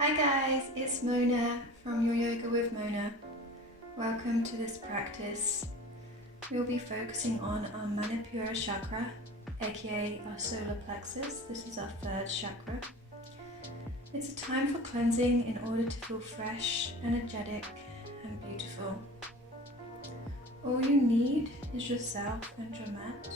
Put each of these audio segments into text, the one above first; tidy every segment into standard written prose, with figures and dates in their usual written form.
Hi guys, it's Mona from Your Yoga with Mona. Welcome to this practice. We'll be focusing on our Manipura Chakra, aka our solar plexus. This is our third chakra. It's a time for cleansing in order to feel fresh, energetic and beautiful. All you need is yourself and your mat.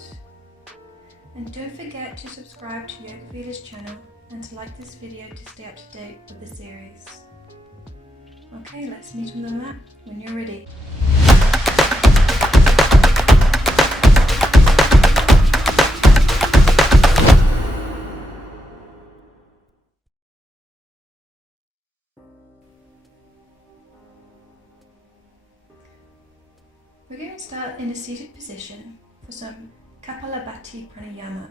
And don't forget to subscribe to Yogaveler's channel and to like this video to stay up to date with the series. Okay, let's meet on the mat when you're ready. We're going to start in a seated position for some Kapalabhati Pranayama,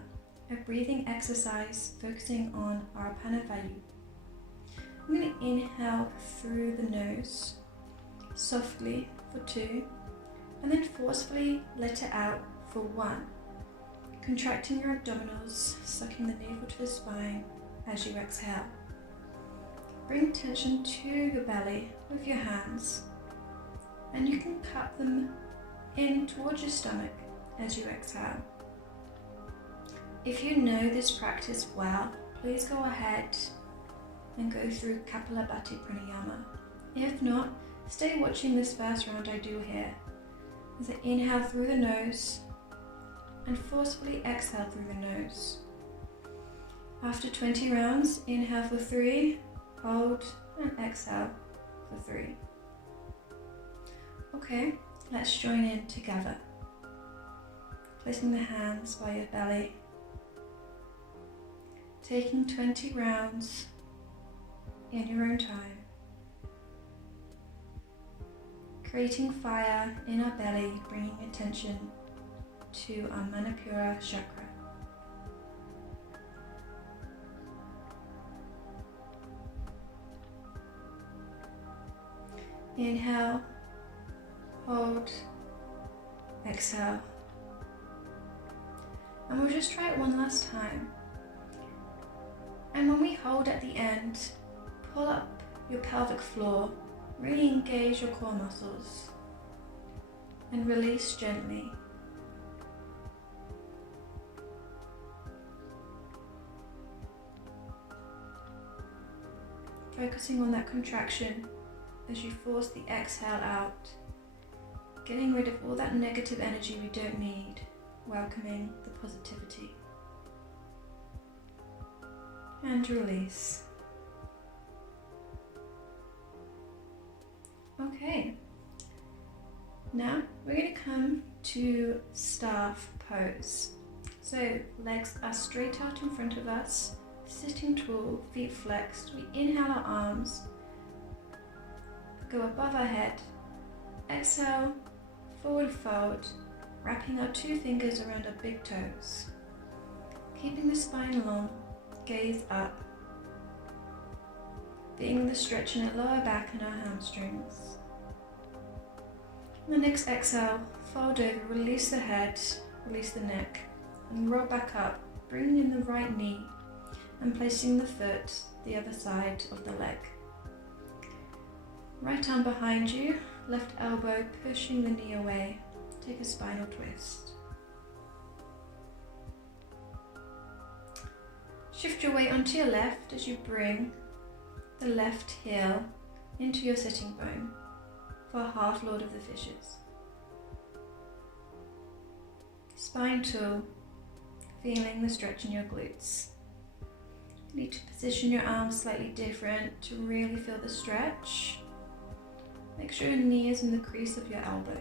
a breathing exercise focusing on our Pranayama. I'm going to inhale through the nose, softly for 2, and then forcefully let it out for 1. Contracting your abdominals, sucking the navel to the spine as you exhale. Bring attention to your belly with your hands, and you can cup them in towards your stomach as you exhale. If you know this practice well, please go ahead and go through Kapalabhati Pranayama. If not, stay watching this first round I do here, as I inhale through the nose and forcefully exhale through the nose. After 20 rounds, inhale for 3, hold and exhale for 3. Okay, let's join in together. Placing the hands by your belly. Taking 20 rounds in your own time. Creating fire in our belly, bringing attention to our Manipura Chakra. Inhale, hold, exhale. And we'll just try it one last time. And when we hold at the end, pull up your pelvic floor, really engage your core muscles, and release gently. Focusing on that contraction as you force the exhale out, getting rid of all that negative energy we don't need, welcoming the positivity. And release. Okay, now we're going to come to staff pose. So legs are straight out in front of us, sitting tall, feet flexed. We inhale our arms, go above our head, exhale, forward fold, wrapping our 2 fingers around our big toes, keeping the spine long. Gaze up, feeling the stretch in our lower back and our hamstrings. On the next exhale, fold over, release the head, release the neck, and roll back up, bringing in the right knee and placing the foot the other side of the leg. Right arm behind you, left elbow pushing the knee away. Take a spinal twist. Shift your weight onto your left as you bring the left heel into your sitting bone for half Lord of the Fishes. Spine tall, feeling the stretch in your glutes. You need to position your arms slightly different to really feel the stretch. Make sure your knee is in the crease of your elbow.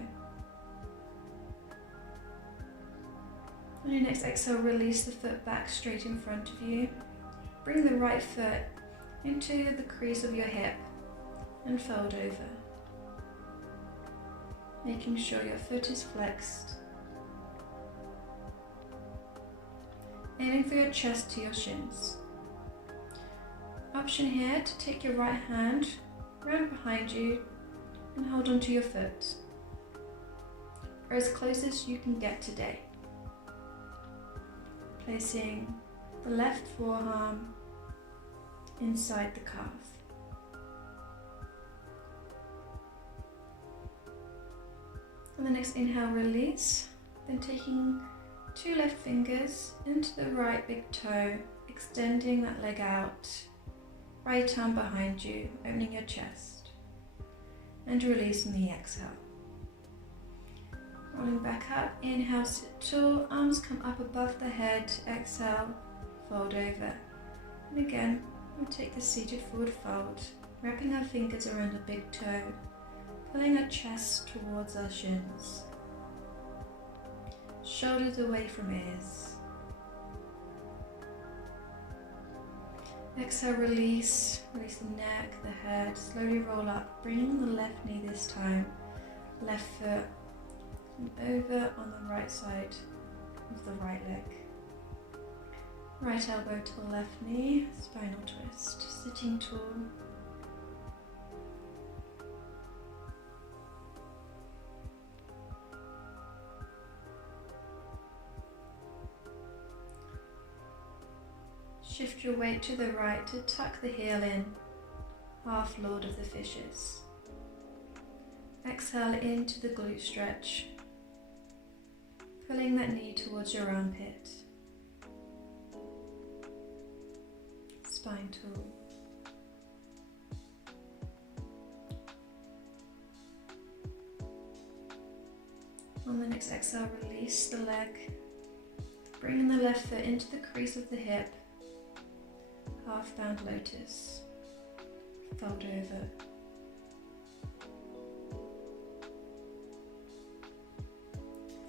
On your next exhale, release the foot back straight in front of you. Bring the right foot into the crease of your hip and fold over. Making sure your foot is flexed. Aiming for your chest to your shins. Option here to take your right hand round behind you and hold onto your foot, or as close as you can get today. Placing the left forearm inside the calf. On the next inhale, release. Then taking 2 left fingers into the right big toe, extending that leg out. Right arm behind you, opening your chest. And release on the exhale. Rolling back up, inhale, sit tall, arms come up above the head, exhale, fold over. And again, we'll take the seated forward fold, wrapping our fingers around the big toe, pulling our chest towards our shins. Shoulders away from ears. Exhale, release the neck, the head, slowly roll up, bringing the left knee this time, left foot over on the right side of the right leg. Right elbow to the left knee, spinal twist, sitting tall. Shift your weight to the right to tuck the heel in, half Lord of the Fishes. Exhale into the glute stretch, pulling that knee towards your armpit. Spine tall. On the next exhale, release the leg, bringing the left foot into the crease of the hip. Half bound lotus, fold over.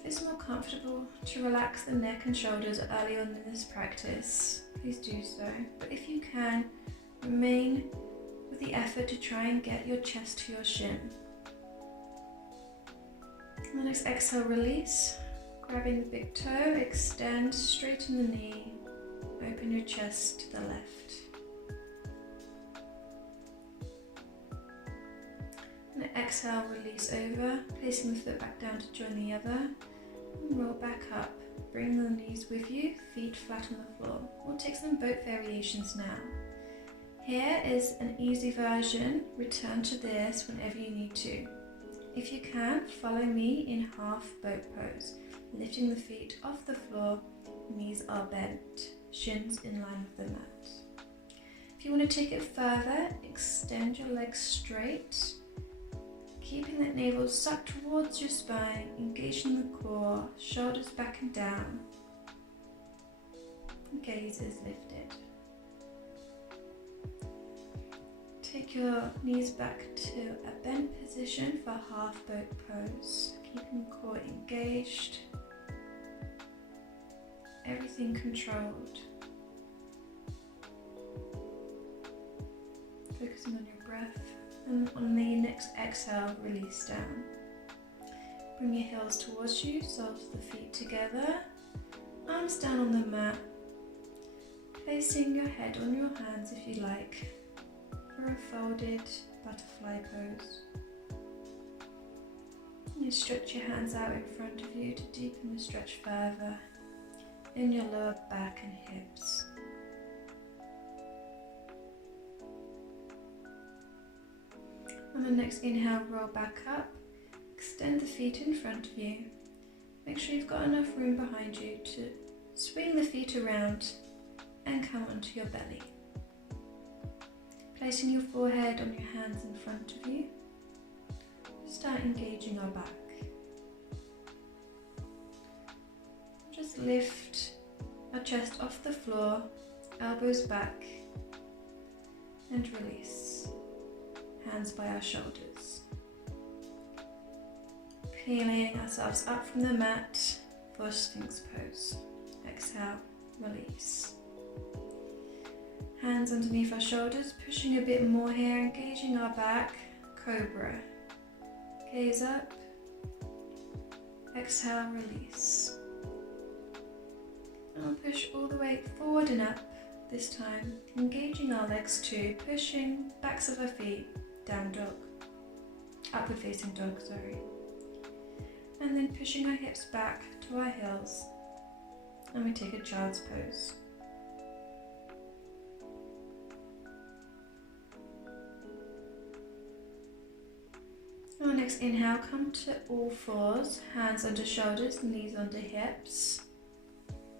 If it's more comfortable to relax the neck and shoulders early on in this practice, please do so. But if you can, remain with the effort to try and get your chest to your shin. On the next exhale, release, grabbing the big toe, extend, straighten the knee. Open your chest to the left. And exhale, release over, placing the foot back down to join the other. And roll back up. Bring the knees with you, feet flat on the floor. We'll take some boat variations now. Here is an easy version. Return to this whenever you need to. If you can, follow me in half boat pose, lifting the feet off the floor, knees are bent. Shins in line with the mat. If you want to take it further, extend your legs straight, keeping that navel sucked towards your spine, engaging the core, shoulders back and down, gaze is lifted. Take your knees back to a bent position for half boat pose, keeping the core engaged. Everything controlled. Focusing on your breath, and on the next exhale, release down. Bring your heels towards you, soles of the feet together, arms down on the mat, placing your head on your hands if you like, for a folded butterfly pose. You stretch your hands out in front of you to deepen the stretch further in your lower back and hips. On the next inhale, roll back up, extend the feet in front of you. Make sure you've got enough room behind you to swing the feet around and come onto your belly. Placing your forehead on your hands in front of you, start engaging our back. Just lift our chest off the floor, elbows back, and release. Hands by our shoulders. Peeling ourselves up from the mat for Sphinx pose. Exhale, release. Hands underneath our shoulders, pushing a bit more here, engaging our back. Cobra. Gaze up. Exhale, release. And we'll push all the way forward and up this time, engaging our legs too, pushing backs of our feet, down dog, upward facing dog, sorry. And then pushing our hips back to our heels, and we take a child's pose. On the next inhale, come to all fours, hands under shoulders, knees under hips,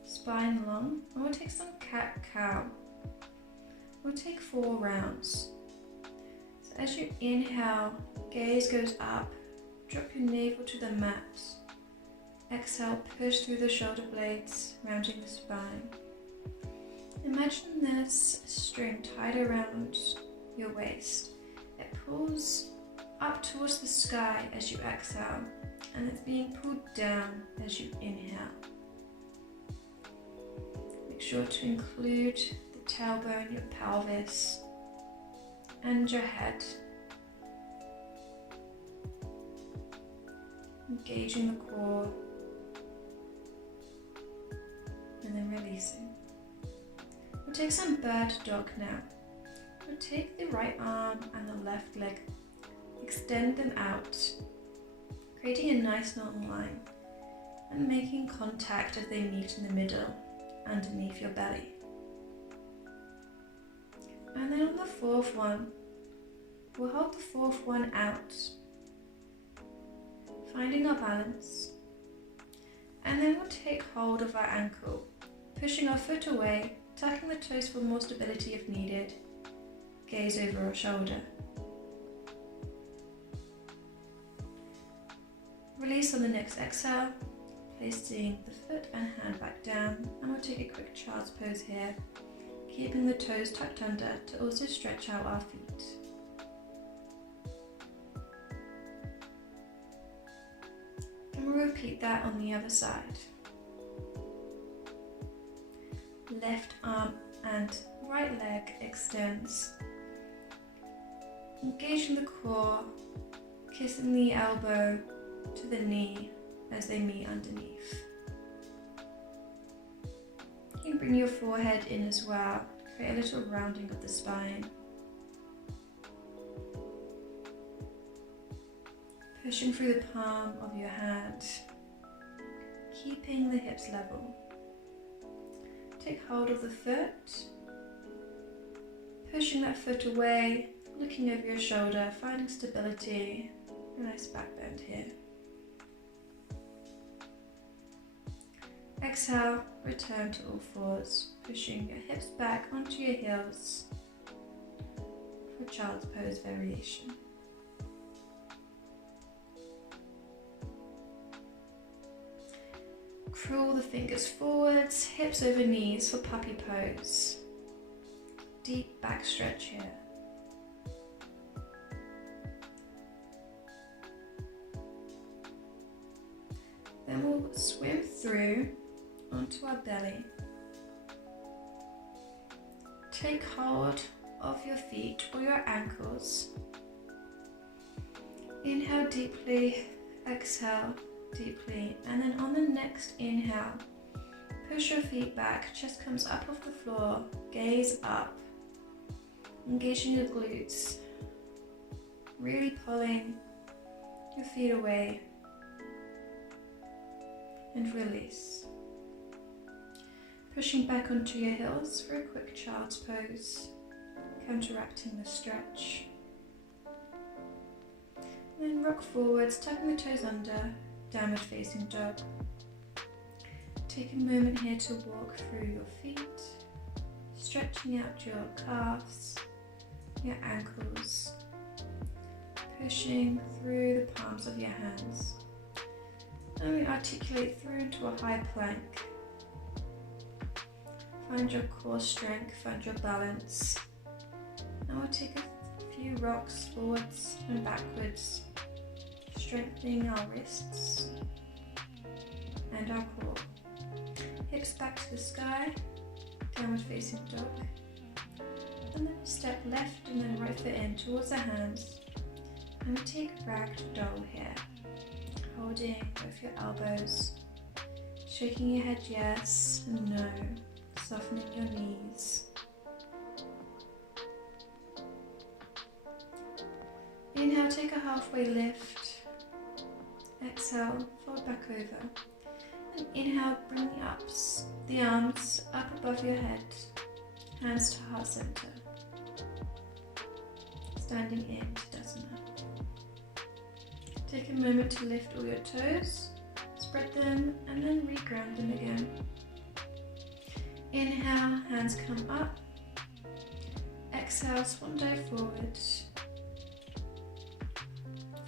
spine long. And we'll take some cat-cow. We'll take 4 rounds. So as you inhale, gaze goes up, drop your navel to the mat. Exhale, push through the shoulder blades, rounding the spine. Imagine there's a string tied around your waist. It pulls up towards the sky as you exhale, and it's being pulled down as you inhale. Make sure to include the tailbone, your pelvis, and your head. Engaging the core, and then releasing. We'll take some bird dog now. We'll take the right arm and the left leg, extend them out, creating a nice long line and making contact as they meet in the middle, underneath your belly. And then on the 4th one, we'll hold the 4th one out, finding our balance. And then we'll take hold of our ankle, pushing our foot away, tucking the toes for more stability if needed. Gaze over our shoulder. Release on the next exhale, placing the foot and hand back down, and we'll take a quick child's pose here, keeping the toes tucked under to also stretch out our feet. And we'll repeat that on the other side. Left arm and right leg extends, engaging the core, kissing the elbow to the knee as they meet underneath. You can bring your forehead in as well, create a little rounding of the spine. Pushing through the palm of your hand, keeping the hips level. Take hold of the foot, pushing that foot away, looking over your shoulder, finding stability, a nice back bend here. Exhale, return to all fours, pushing your hips back onto your heels for child's pose variation. Crawl the fingers forwards, hips over knees for puppy pose. Deep back stretch here. Then we'll swim through onto our belly. Take hold of your feet or your ankles. Inhale deeply, exhale deeply, and then on the next inhale, push your feet back, chest comes up off the floor, gaze up, engaging your glutes, really pulling your feet away, and release. Pushing back onto your heels for a quick child's pose, counteracting the stretch. Then rock forwards, tucking the toes under, downward facing dog. Take a moment here to walk through your feet, stretching out your calves, your ankles, pushing through the palms of your hands. And we articulate through into a high plank. Find your core strength, find your balance. Now we'll take a few rocks forwards and backwards, strengthening our wrists and our core. Hips back to the sky, downward facing dog. And then we step left and then right foot in towards the hands. And we take ragdoll here, holding both your elbows, shaking your head yes and no, softening your knees. Inhale, take a halfway lift. Exhale, fold back over. And inhale, bring the arms up above your head, hands to heart center. Standing in Tadasana. Take a moment to lift all your toes, spread them, and then reground them again. Inhale, hands come up. Exhale, swan dive forward.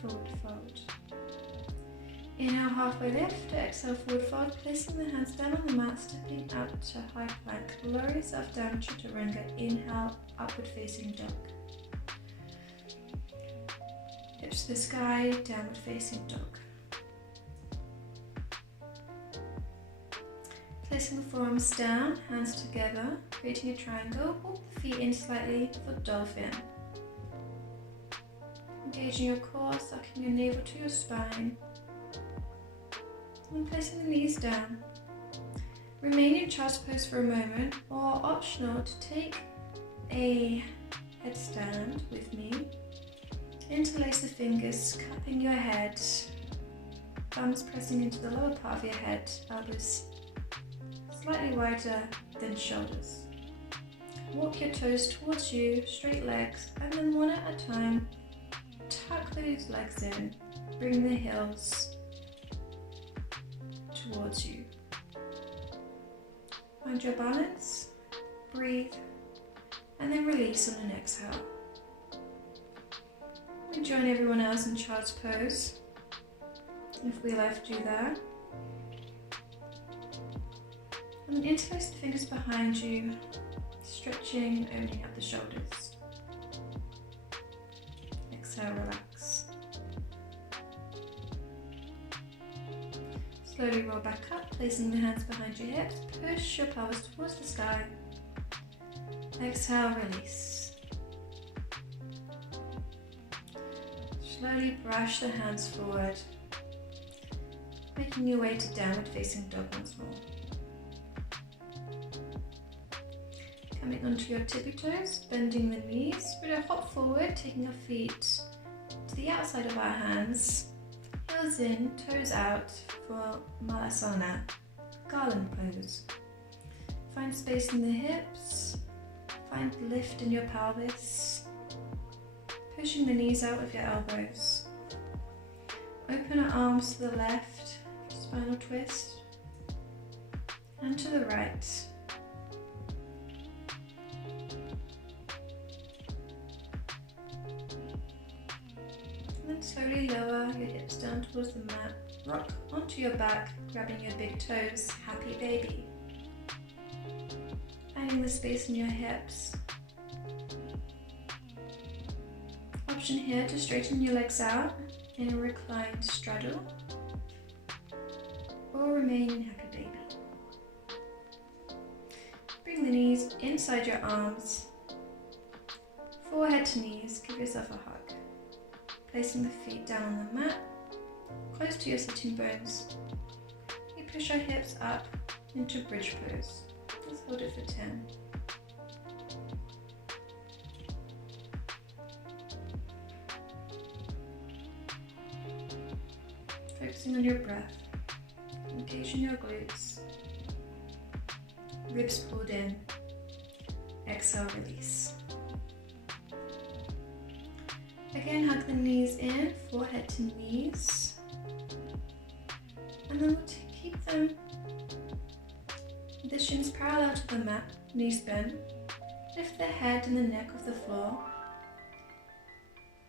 Forward fold. Inhale, halfway lift. Exhale, forward fold. Placing the hands down on the mat, stepping out to high plank. Lower yourself down, chaturanga. Inhale, upward facing dog. Hips to the sky, downward facing dog. Placing the forearms down, hands together, creating a triangle. Walk the feet in slightly for dolphin. Engaging your core, sucking your navel to your spine. And placing the knees down. Remain in child's pose for a moment, or optional to take a headstand with me. Interlace the fingers, cupping your head. Thumbs pressing into the lower part of your head, elbows slightly wider than shoulders. Walk your toes towards you, straight legs, and then one at a time, tuck those legs in, bring the heels towards you. Find your balance, breathe, and then release on an exhale. We join everyone else in child's pose, if we left you there. And then interlace the fingers behind you, stretching, opening up the shoulders. Exhale, relax. Slowly roll back up, placing the hands behind your hips. Push your pelvis towards the sky. Exhale, release. Slowly brush the hands forward, making your way to downward facing dog once more. Coming onto your tippy toes, bending the knees. We're going to hop forward, taking our feet to the outside of our hands. Heels in, toes out for Malasana, garland pose. Find space in the hips. Find lift in your pelvis. Pushing the knees out with your elbows. Open our arms to the left, spinal twist, and to the right. And then slowly lower your hips down towards the mat. Rock onto your back, grabbing your big toes. Happy baby. Finding the space in your hips. Option here to straighten your legs out in a reclined straddle, or remain in happy baby. Bring the knees inside your arms, forehead to knees, give yourself a hug. Placing the feet down on the mat, close to your sitting bones. We push our hips up into bridge pose. Let's hold it for 10. Focusing on your breath, engaging your glutes, ribs pulled in, exhale, release. Again, hug the knees in, forehead to knees, and then we'll keep them with the shins parallel to the mat, knees bent. Lift the head and the neck off the floor,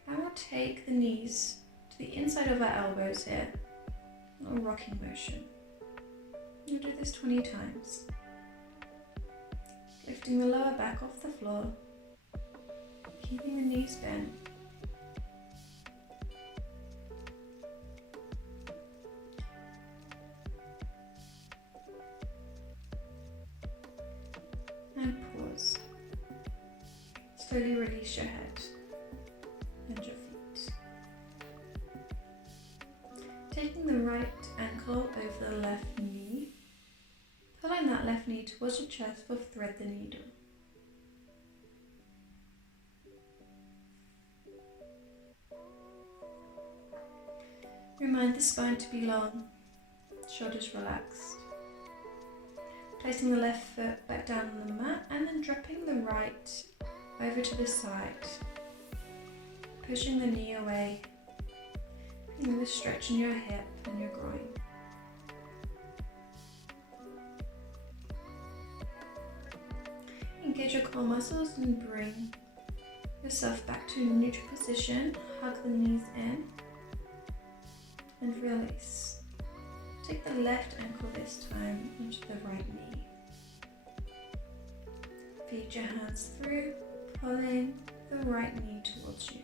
and we'll take the knees to the inside of our elbows here, a rocking motion. We'll do this 20 times. Lifting the lower back off the floor, keeping the knees bent. And pause. Slowly release your head and your feet. Taking the right ankle over the left knee, pulling that left knee towards your chest, we'll thread the needle. Remind the spine to be long, shoulders relaxed. Placing the left foot back down on the mat and then dropping the right over to the side. Pushing the knee away. with a stretch in your hip and your groin. Engage your core muscles and bring yourself back to a neutral position. Hug the knees in and release. Take the left ankle this time into the right knee. Feed your hands through, pulling the right knee towards you.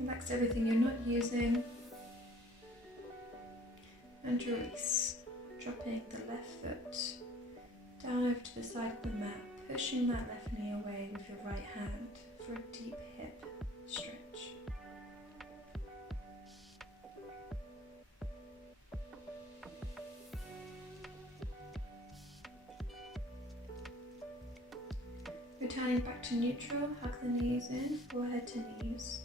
Relax everything you're not using and release, dropping the left foot down over to the side of the mat, pushing that left knee away with your right hand for a deep hip stretch. Returning back to neutral, hug the knees in, forehead to knees.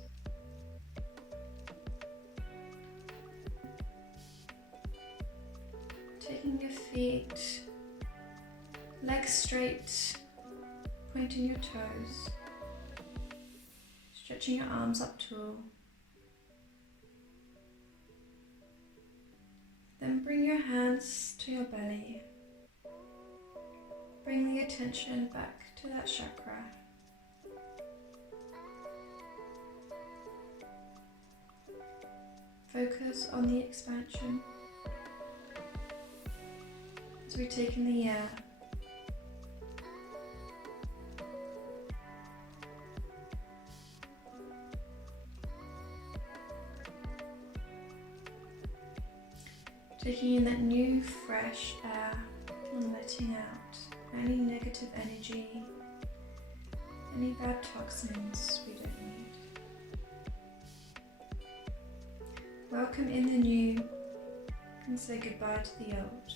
Taking your feet, legs straight, pointing your toes, stretching your arms up tall. Then bring your hands to your belly. Bring the attention back to that chakra. Focus on the expansion as we take in the air. Taking in that new fresh air and letting out any negative energy, any bad toxins we don't need. Welcome in the new and say goodbye to the old.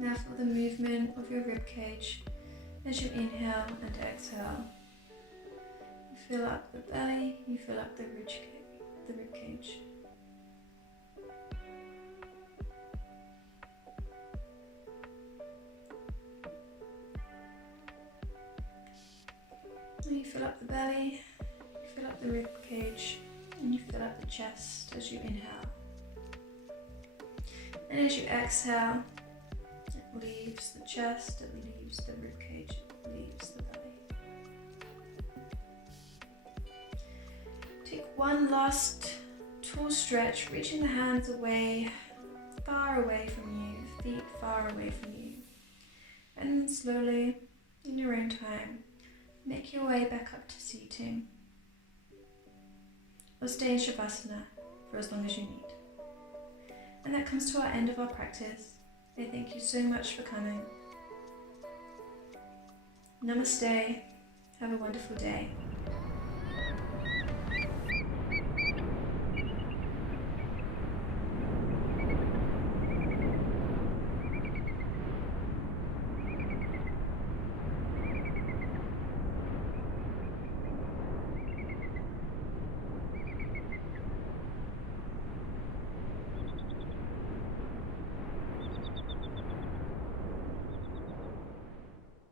Now feel the movement of your rib cage as you inhale and exhale. You fill up the belly, you fill up the rib cage. And you fill up the belly, you fill up the rib cage, and you fill up the chest as you inhale. And as you exhale, it leaves the chest, it leaves the rib cage, it leaves the belly. Take one last tall stretch, reaching the hands away, far away from you, feet far away from you. And then slowly, in your own time, make your way back up to seating. Or stay in Shavasana for as long as you need. And that comes to our end of our practice. I thank you so much for coming. Namaste. Have a wonderful day.